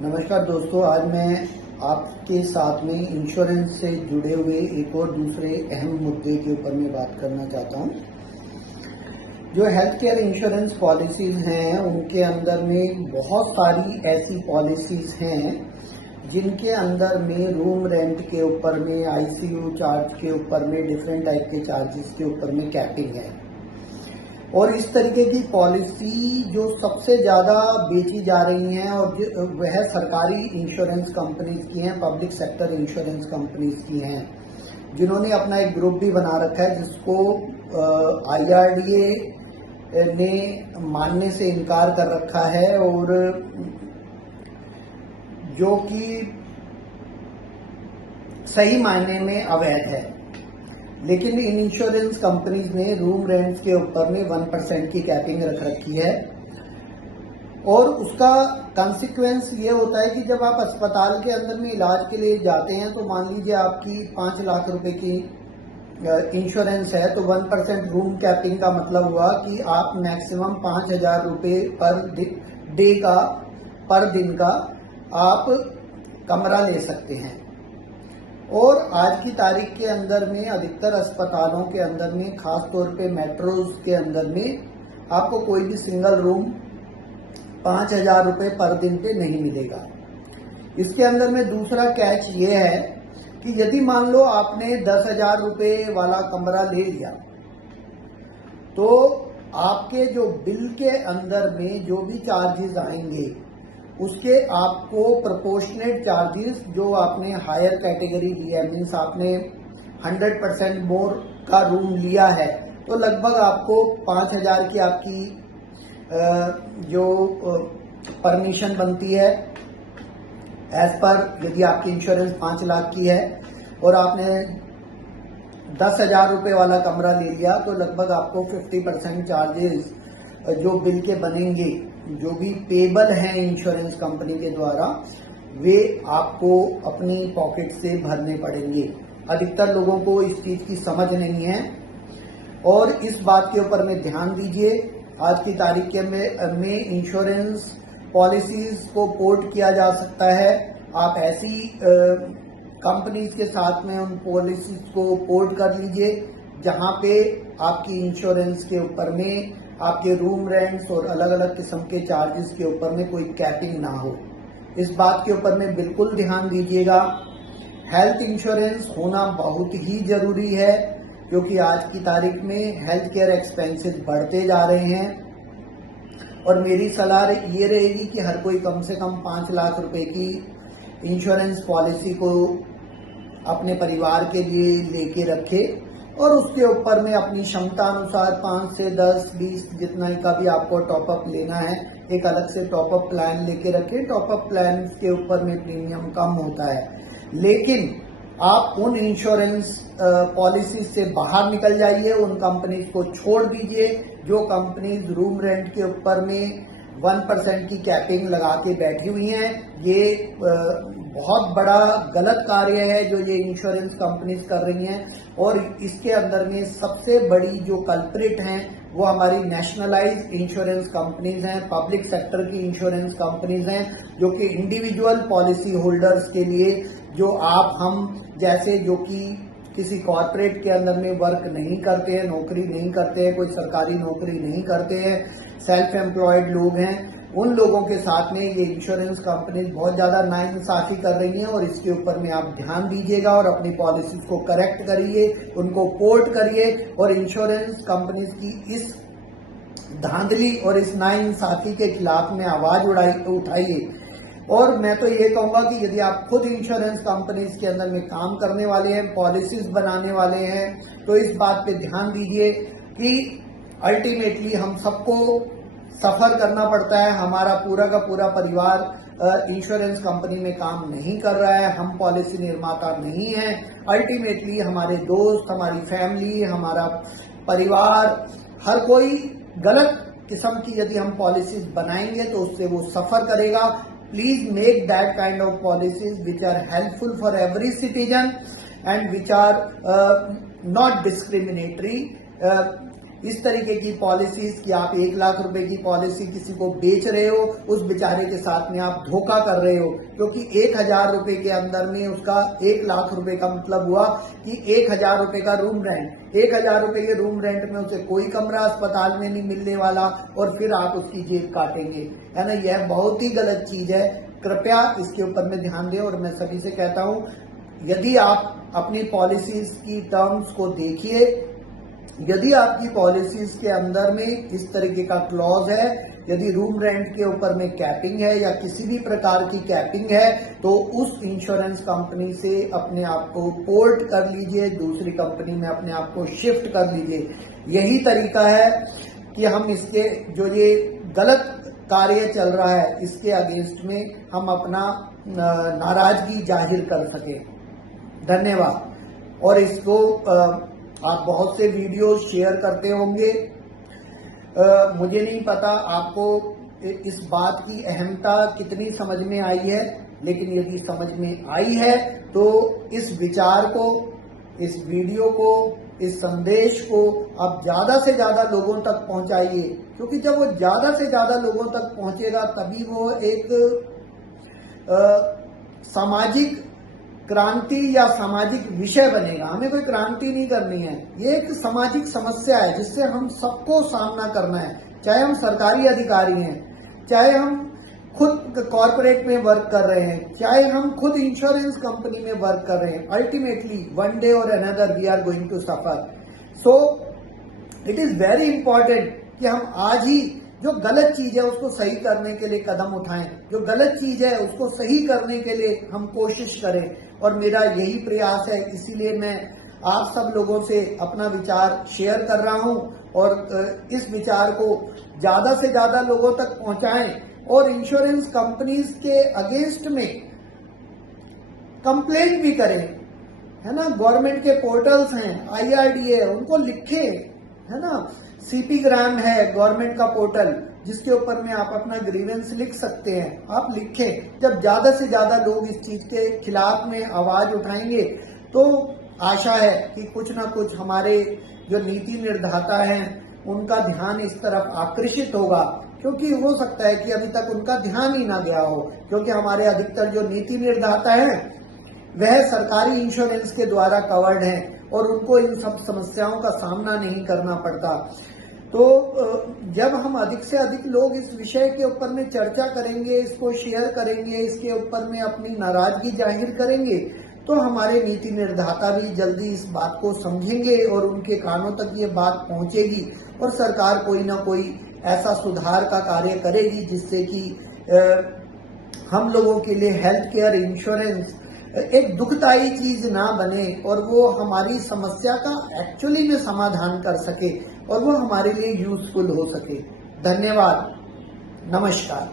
नमस्कार दोस्तों, आज मैं आपके साथ में इंश्योरेंस से जुड़े हुए एक और दूसरे अहम मुद्दे के ऊपर मैं बात करना चाहता हूं। जो हेल्थ केयर इंश्योरेंस पॉलिसीज हैं उनके अंदर में बहुत सारी ऐसी पॉलिसीज हैं जिनके अंदर में रूम रेंट के ऊपर में, आईसीयू चार्ज के ऊपर में, डिफरेंट टाइप के चार्जेस के ऊपर में कैपिंग है। और इस तरीके की पॉलिसी जो सबसे ज़्यादा बेची जा रही हैं और वह सरकारी इंश्योरेंस कंपनीज की हैं, पब्लिक सेक्टर इंश्योरेंस कंपनीज की हैं, जिन्होंने अपना एक ग्रुप भी बना रखा है जिसको IRDA ने मानने से इनकार कर रखा है, और जो कि सही मायने में अवैध है। लेकिन इन इंश्योरेंस कंपनीज ने रूम रेंट्स के ऊपर में 1% की कैपिंग रख रखी है, और उसका कॉन्सिक्वेंस ये होता है कि जब आप अस्पताल के अंदर में इलाज के लिए जाते हैं तो मान लीजिए आपकी 5 लाख रुपए की इंश्योरेंस है, तो 1% रूम कैपिंग का मतलब हुआ कि आप मैक्सिमम 5,000 रुपये पर दिन का आप कमरा ले सकते हैं। और आज की तारीख के अंदर में अधिकतर अस्पतालों के अंदर में, खास तौर पे मेट्रोज के अंदर में, आपको कोई भी सिंगल रूम 5,000 रुपये पर दिन पे नहीं मिलेगा। इसके अंदर में दूसरा कैच ये है कि यदि मान लो आपने 10,000 रुपये वाला कमरा ले लिया, तो आपके जो बिल के अंदर में जो भी चार्जेस आएंगे उसके आपको प्रोपोर्शनेट चार्जेस, जो आपने हायर कैटेगरी लिया, मीन्स आपने 100% मोर का रूम लिया है, तो लगभग आपको 5,000 की आपकी जो परमिशन बनती है एज पर, यदि आपकी इंश्योरेंस 5 लाख की है और आपने 10,000 रुपये वाला कमरा ले लिया, तो लगभग आपको 50% चार्जेस जो बिल के बनेंगे, जो भी पेबल हैं इंश्योरेंस कंपनी के द्वारा, वे आपको अपनी पॉकेट से भरने पड़ेंगे। अधिकतर लोगों को इस चीज की समझ नहीं है, और इस बात के ऊपर में ध्यान दीजिए। आज की तारीख के में इंश्योरेंस पॉलिसीज को पोर्ट किया जा सकता है। आप ऐसी कंपनीज के साथ में उन पॉलिसीज को पोर्ट कर लीजिए जहां पे आपकी इंश्योरेंस के ऊपर में आपके रूम रेंट्स और अलग अलग किस्म के चार्जेस के ऊपर में कोई कैपिंग ना हो। इस बात के ऊपर में बिल्कुल ध्यान दीजिएगा। हेल्थ इंश्योरेंस होना बहुत ही जरूरी है, क्योंकि आज की तारीख में हेल्थ केयर एक्सपेंसेस बढ़ते जा रहे हैं, और मेरी सलाह ये रहेगी कि हर कोई कम से कम 5 लाख रुपए की इंश्योरेंस पॉलिसी को अपने परिवार के लिए लेके रखे, और उसके ऊपर में अपनी क्षमता अनुसार 5 से 10, 20 जितना का भी आपको टॉपअप लेना है, एक अलग से टॉपअप प्लान लेके रखें। टॉपअप प्लान के ऊपर में प्रीमियम कम होता है, लेकिन आप उन इंश्योरेंस पॉलिसी से बाहर निकल जाइए, उन कंपनीज को छोड़ दीजिए जो कंपनीज रूम रेंट के ऊपर में 1% की कैपिंग लगा के बैठी हुई हैं। ये बहुत बड़ा गलत कार्य है जो ये इंश्योरेंस कंपनीज कर रही हैं, और इसके अंदर में सबसे बड़ी जो कल्प्रिट हैं वो हमारी नेशनलाइज्ड इंश्योरेंस कंपनीज हैं, पब्लिक सेक्टर की इंश्योरेंस कंपनीज हैं, जो कि इंडिविजुअल पॉलिसी होल्डर्स के लिए, जो आप हम जैसे, जो कि किसी कॉर्पोरेट के अंदर में वर्क नहीं करते हैं, नौकरी नहीं करते हैं, कोई सरकारी नौकरी नहीं करते हैं, सेल्फ एम्प्लॉयड लोग हैं, उन लोगों के साथ में ये इंश्योरेंस कंपनीज बहुत ज्यादा नाइंसाफी कर रही हैं, और इसके ऊपर में आप ध्यान दीजिएगा और अपनी पॉलिसीज को करेक्ट करिए, उनको पोर्ट करिए, और इंश्योरेंस कंपनीज की इस धांधली और इस नाइंसाफी के खिलाफ में आवाज उठाइए। और मैं तो ये कहूंगा कि यदि आप खुद इंश्योरेंस कंपनीज के अंदर में काम करने वाले हैं, पॉलिसीज बनाने वाले हैं, तो इस बात पे ध्यान दीजिए कि अल्टीमेटली हम सबको सफर करना पड़ता है। हमारा पूरा का पूरा परिवार इंश्योरेंस कंपनी में काम नहीं कर रहा है, हम पॉलिसी निर्माता नहीं हैं। अल्टीमेटली हमारे दोस्त, हमारी फैमिली, हमारा परिवार, हर कोई गलत किस्म की यदि हम पॉलिसीज बनाएंगे तो उससे वो सफर करेगा। Please make that kind of policies which are helpful for every citizen and which are not discriminatory. इस तरीके की पॉलिसीज कि आप 1 लाख रुपए की पॉलिसी किसी को बेच रहे हो, उस बेचारे के साथ में आप धोखा कर रहे हो, क्योंकि 1,000 रुपए के अंदर में उसका 1 लाख रुपए का मतलब हुआ कि 1,000 रुपए का रूम रेंट। 1,000 रुपए के रूम रेंट में उसे कोई कमरा अस्पताल में नहीं मिलने वाला और फिर आप उसकी जेब काटेंगे, है ना। यह बहुत ही गलत चीज है, कृपया इसके ऊपर में ध्यान दें। और मैं सभी से कहता हूं, यदि आप अपनी पॉलिसीज की टर्म्स को देखिए, यदि आपकी पॉलिसीज के अंदर में इस तरीके का क्लॉज है, यदि रूम रेंट के ऊपर में कैपिंग है या किसी भी प्रकार की कैपिंग है, तो उस इंश्योरेंस कंपनी से अपने आप को पोर्ट कर लीजिए, दूसरी कंपनी में अपने आप को शिफ्ट कर लीजिए। यही तरीका है कि हम इसके जो ये गलत कार्य चल रहा है इसके अगेंस्ट में हम अपना नाराजगी जाहिर कर सके। धन्यवाद। और इसको आप बहुत से वीडियो शेयर करते होंगे, मुझे नहीं पता आपको इस बात की अहमता कितनी समझ में आई है, लेकिन यदि समझ में आई है तो इस विचार को, इस वीडियो को, इस संदेश को आप ज्यादा से ज्यादा लोगों तक पहुंचाइए, क्योंकि जब वो ज्यादा से ज्यादा लोगों तक पहुंचेगा तभी वो एक सामाजिक क्रांति या सामाजिक विषय बनेगा। हमें कोई क्रांति नहीं करनी है, ये एक सामाजिक समस्या है जिससे हम सबको सामना करना है, चाहे हम सरकारी अधिकारी हैं, चाहे हम खुद कॉर्पोरेट में वर्क कर रहे हैं, चाहे हम खुद इंश्योरेंस कंपनी में वर्क कर रहे हैं। Ultimately one day or another we are going to suffer. So it is very important कि हम आज ही जो गलत चीज है उसको सही करने के लिए कदम उठाएं, जो गलत चीज है उसको सही करने के लिए हम कोशिश करें। और मेरा यही प्रयास है, इसीलिए मैं आप सब लोगों से अपना विचार शेयर कर रहा हूं और इस विचार को ज्यादा से ज्यादा लोगों तक पहुंचाएं और इंश्योरेंस कंपनीज के अगेंस्ट में कंप्लेंट भी करें, है ना। गवर्नमेंट के पोर्टल्स हैं, IRDA, उनको लिखें, है ना। CP ग्राम है गवर्नमेंट का पोर्टल, जिसके ऊपर में आप अपना ग्रीवेंस लिख सकते हैं, आप लिखें। जब ज्यादा से ज्यादा लोग इस चीज के खिलाफ में आवाज उठाएंगे तो आशा है कि कुछ ना कुछ हमारे जो नीति निर्धाता हैं उनका ध्यान इस तरफ आकर्षित होगा, क्योंकि हो सकता है कि अभी तक उनका ध्यान ही ना गया हो, क्योंकि हमारे अधिकतर जो नीति निर्धाता हैं वह सरकारी इंश्योरेंस के द्वारा कवर्ड हैं और उनको इन सब समस्याओं का सामना नहीं करना पड़ता। तो जब हम अधिक से अधिक लोग इस विषय के ऊपर में चर्चा करेंगे, इसको शेयर करेंगे, इसके ऊपर में अपनी नाराजगी जाहिर करेंगे, तो हमारे नीति निर्धाता भी जल्दी इस बात को समझेंगे और उनके कानों तक ये बात पहुंचेगी और सरकार कोई ना कोई ऐसा सुधार का कार्य करेगी जिससे कि हम लोगों के लिए हेल्थ केयर इंश्योरेंस एक दुखदायी चीज ना बने और वो हमारी समस्या का एक्चुअली में समाधान कर सके और वो हमारे लिए यूजफुल हो सके। धन्यवाद। नमस्कार।